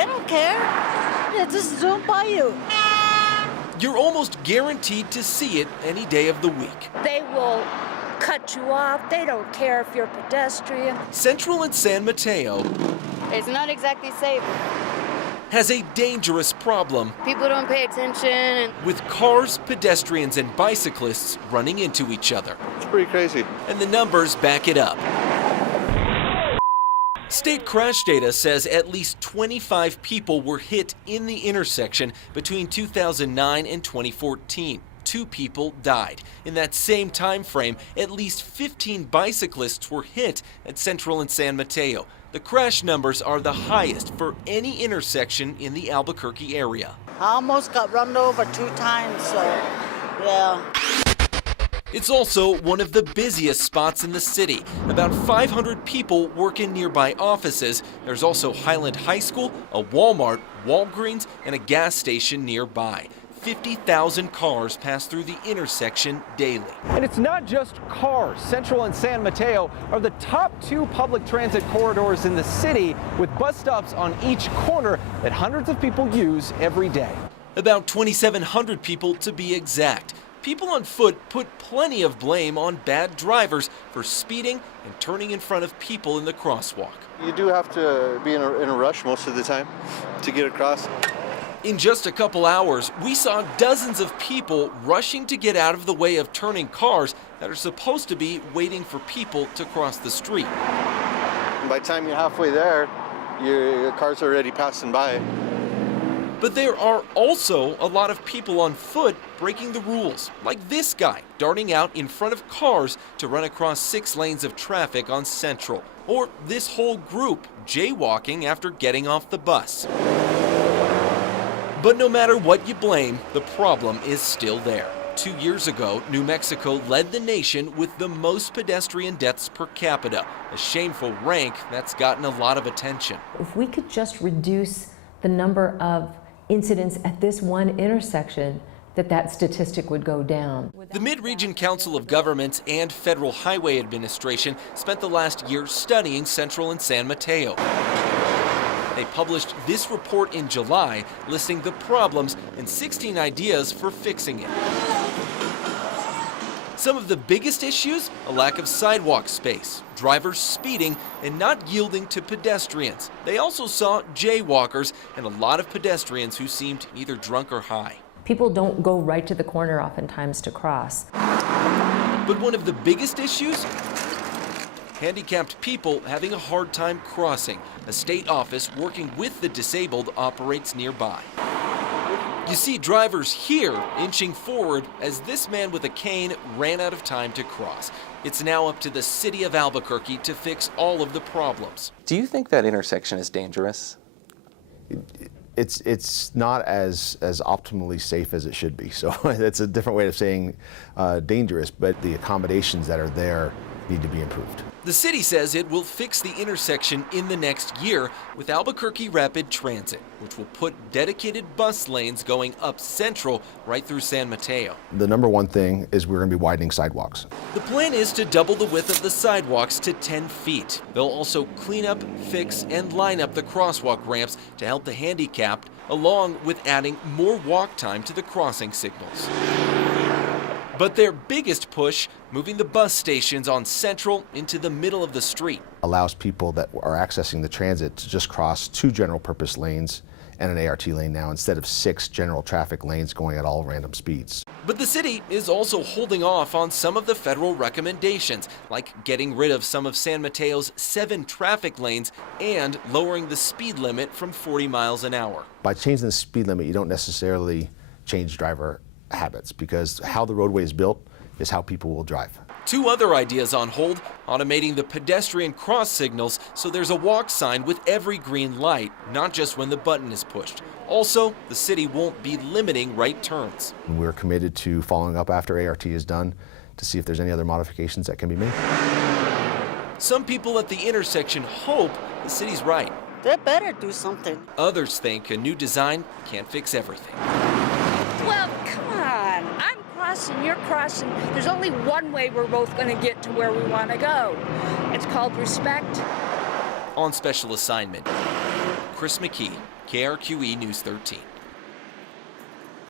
They don't care. They just zoom by you. You're almost guaranteed to see it any day of the week. They will cut you off. They don't care if you're a pedestrian. Central and San Mateo It's not exactly safe. has a dangerous problem People don't pay attention. with cars, pedestrians, and bicyclists running into each other. It's pretty crazy. And the numbers back it up. State crash data says at least 25 people were hit in the intersection between 2009 and 2014. 2 people died. In that same time frame, at least 15 bicyclists were hit at Central and San Mateo. The crash numbers are the highest for any intersection in the Albuquerque area. I almost got run over 2 times, so yeah. It's also one of the busiest spots in the city. About 500 people work in nearby offices. There's also Highland High School, a Walmart, Walgreens, and a gas station nearby. 50,000 cars pass through the intersection daily. And it's not just cars. Central and San Mateo are the top 2 public transit corridors in the city, with bus stops on each corner that hundreds of people use every day. About 2,700 people to be exact. People on foot put plenty of blame on bad drivers for speeding and turning in front of people in the crosswalk. You do have to be in a rush most of the time to get across. In just a couple hours, we saw dozens of people rushing to get out of the way of turning cars that are supposed to be waiting for people to cross the street. And by the time you're halfway there, your car's already passing by. But there are also a lot of people on foot breaking the rules, like this guy darting out in front of cars to run across 6 lanes of traffic on Central, or this whole group jaywalking after getting off the bus. But no matter what you blame, the problem is still there. 2 years ago, New Mexico led the nation with the most pedestrian deaths per capita, a shameful rank that's gotten a lot of attention. If we could just reduce the number of incidents at this one intersection, that statistic would go down. The Mid-Region Council of Governments and Federal Highway Administration spent the last year studying Central and San Mateo. They published this report in July, listing the problems and 16 ideas for fixing it. Some of the biggest issues: a lack of sidewalk space, drivers speeding and not yielding to pedestrians. They also saw jaywalkers and a lot of pedestrians who seemed either drunk or high. People don't go right to the corner oftentimes to cross. But one of the biggest issues? Handicapped people having a hard time crossing. A state office working with the disabled operates nearby. You see drivers here inching forward as this man with a cane ran out of time to cross. It's now up to the city of Albuquerque to fix all of the problems. Do you think that intersection is dangerous? It's not as optimally safe as it should be. So it's a different way of saying dangerous, but the accommodations that are there need to be improved. The city says it will fix the intersection in the next year with Albuquerque Rapid Transit, which will put dedicated bus lanes going up Central right through San Mateo. The number one thing is we're going to be widening sidewalks. The plan is to double the width of the sidewalks to 10 feet. They'll also clean up, fix, and line up the crosswalk ramps to help the handicapped, along with adding more walk time to the crossing signals. But their biggest push, moving the bus stations on Central into the middle of the street. Allows people that are accessing the transit to just cross 2 general purpose lanes and an ART lane now, instead of 6 general traffic lanes going at all random speeds. But the city is also holding off on some of the federal recommendations, like getting rid of some of San Mateo's 7 traffic lanes and lowering the speed limit from 40 miles an hour. By changing the speed limit, you don't necessarily change driver habits, because how the roadway is built is how people will drive. 2 other ideas on hold: automating the pedestrian cross signals so there's a walk sign with every green light, not just when the button is pushed. Also, the city won't be limiting right turns. We're committed to following up after ART is done to see if there's any other modifications that can be made. Some people at the intersection hope the city's right. They better do something. Others think a new design can't fix everything. Well, come on. I'm crossing, you're crossing. There's only one way we're both going to get to where we want to go. It's called respect. On special assignment, Chris McKee, KRQE News 13.